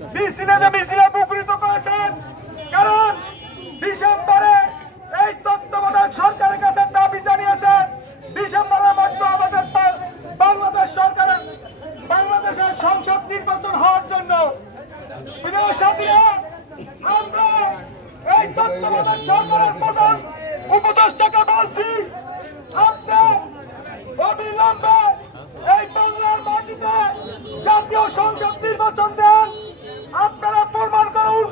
মিছিলে মুখরিত করেছেন। কারণ ডিসেম্বরে এই তত্ত্বাবধায়ক সরকারের কাছে দাবি জানিয়েছেন ডিসেম্বরের মধ্যে আমাদের বাংলাদেশের সংসদ নির্বাচন হওয়ার জন্য। প্রিয় সাথীরা, আমরা এই তত্ত্বাবধায়ক সরকারের প্রধান উপদেষ্টাকে বলছি, আপনি অবিলম্বে এই বাংলার মাটিতে জাতীয় সংসদ নির্বাচন দেন। আপনারা প্রমাণ করুন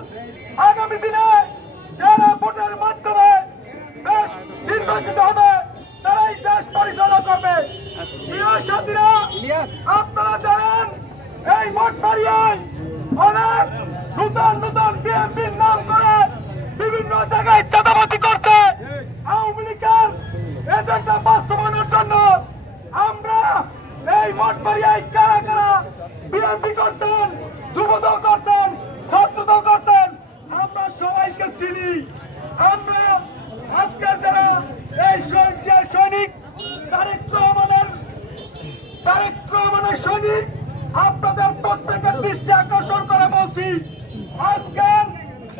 আগামী দিনে যারা ভোটের মাধ্যমে দেশ নির্বাচিত হবে তারাই দেশ পরিচালনা করবে। প্রিয় সাথীরা, আপনারা জানেন এই মঠবাড়িয়ায় অনেক নূতন বিএনপির নাম করে বিভিন্ন জায়গায় চাঁদাবাজি করছে। আওয়ামী লীগের এজেন্ডা বাস্তবায়নের জন্য আমরা এই মঠবাড়িয়ায় কারা কারা বিএনপি করছেন, যুবদল করছেন, ছাত্রদল করছেন, আমরা সবাইকে চিনি। আমরা আজকের যারা এই সৈনিক তারেক রহমানের সৈনিক, আপনাদের প্রত্যেকের দৃষ্টি আকর্ষণ করে বলছি, আজকের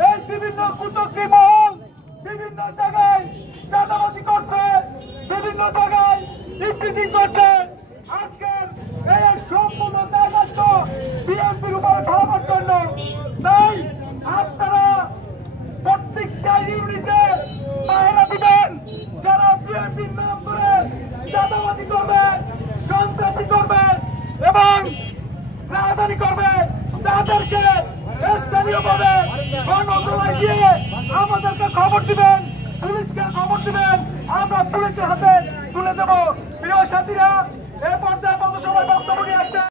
এই বিভিন্ন কুচক্রী মহল বিভিন্ন জায়গায় চাঁদাবাজি করছে, বিভিন্ন জায়গায় ইফতিজিং করছে। আজকের এই সম্পূর্ণ দায়িত্ব বিএনপির উপরে ঢালার জন্য। তাই আপনারা প্রত্যেকটা ইউনিটে পাহারা দিবেন যারা বিএনপির নাম করে চাঁদাবাজি করবে, সন্ত্রাসী করবে এবং রাজধানী করবে, তাদেরকে স্থানীয়ভাবে গণতলায় গিয়ে আমাদেরকে খবর দিবেন, পুলিশকে খবর দিবেন, আমরা পুলিশের হাতে তুলে দেব। প্রিয় সাথীরা,